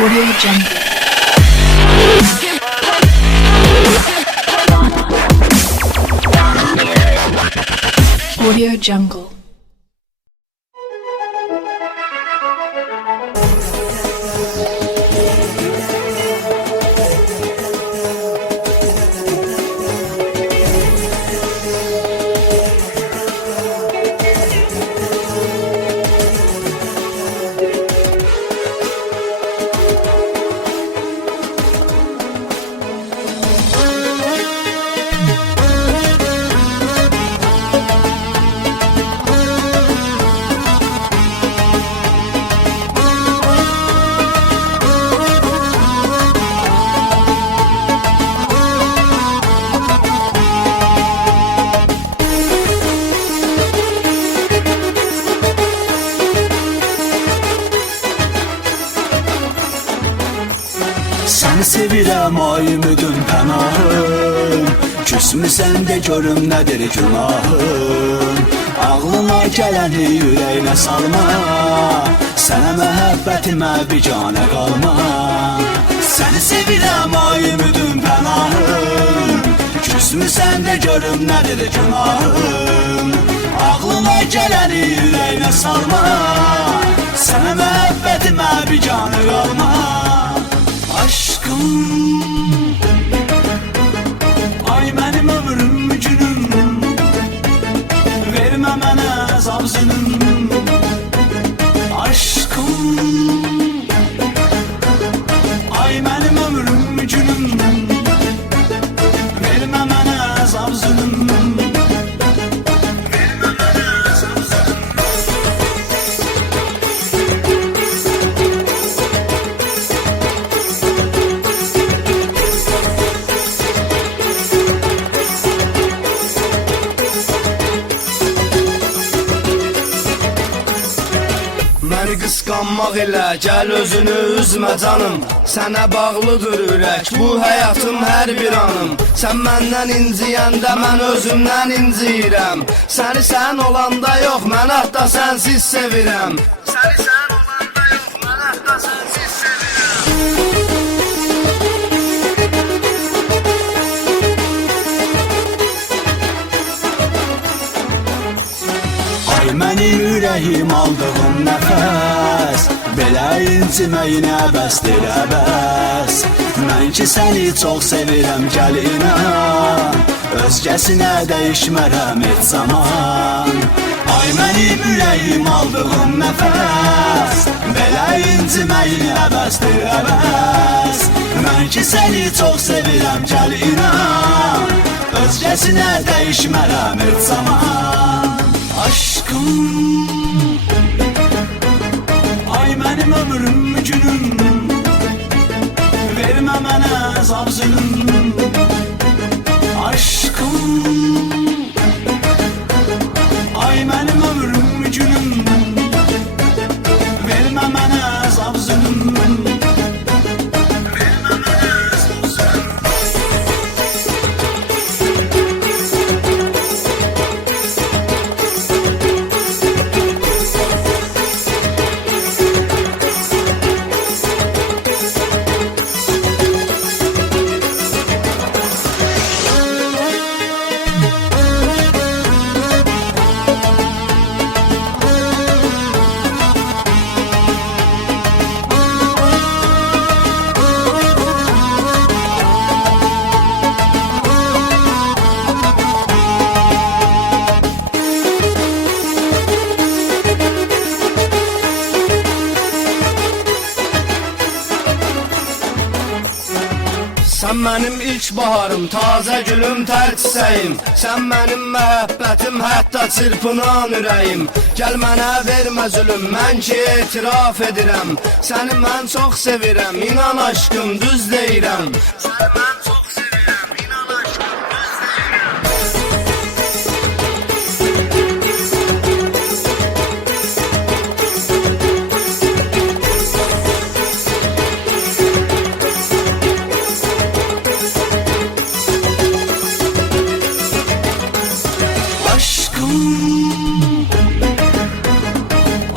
Audio Jungle. Audio Jungle. Səni sevirəm ay ümidin pənahım. Küsmüsən də görüm nədir günahım. Ağlına gələni ürəyinə salma, sənə məhəbbətimə biganə qalma. Səni sevirəm ay ümidin pənahım. Küsmüsən də görüm nədir günahım. Ağlına gələni ürəyinə salma, sənə məhəbbətimə biganə qalma. Aşkım, ay mənim ömrüm günüm, vermə mənə əzab zülüm. Aşkım, ay mənim ömrüm günüm, vermə mənə əzab zülüm. Məni qısqanmaq elə, gəl özünü üzmə canım. Sənə bağlıdır ürək, bu həyatım hər bir anım. Sən məndən inciyəndə mən özümdən inciyirəm. Səni sən olanda yox, mən hətta sənsiz sevirəm. Səni sən olanda yox, mən hətta sənsiz sevirəm. Ay mənim ürəyim aldığım nəfəs, belə inciməyinə bəsdir əbəs. Mən ki səni çox sevirəm gəl inan, özgəsinə dəyişmərəm heç zaman. Ay mənim ürəyim aldığım nəfəs, belə inciməyinə bəsdir əbəs. Mən ki səni çox sevirəm gəl inan, özgəsinə dəyişmərəm heç zaman. Aşkım, ay mənim ömrüm günüm, vermə mənə əzab zülüm. Aşkım, ay mənim ömrüm günüm, vermə mənə əzab zülüm. Sən mənim ilk baharım, tazə gülüm, tər çiçəyim. Sən mənim məhəbbətim, hətta çırpınan ürəyim. Gəl mənə vermə zülüm, mən ki etiraf edirəm. Səni mən çox sevirəm, inan aşkım, düz deyirəm. Səni mən çox sevirəm, inan aşkım, düz deyirəm.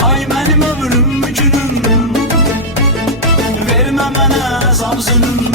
Ay mənim ömrüm günüm, vermə azab zülüm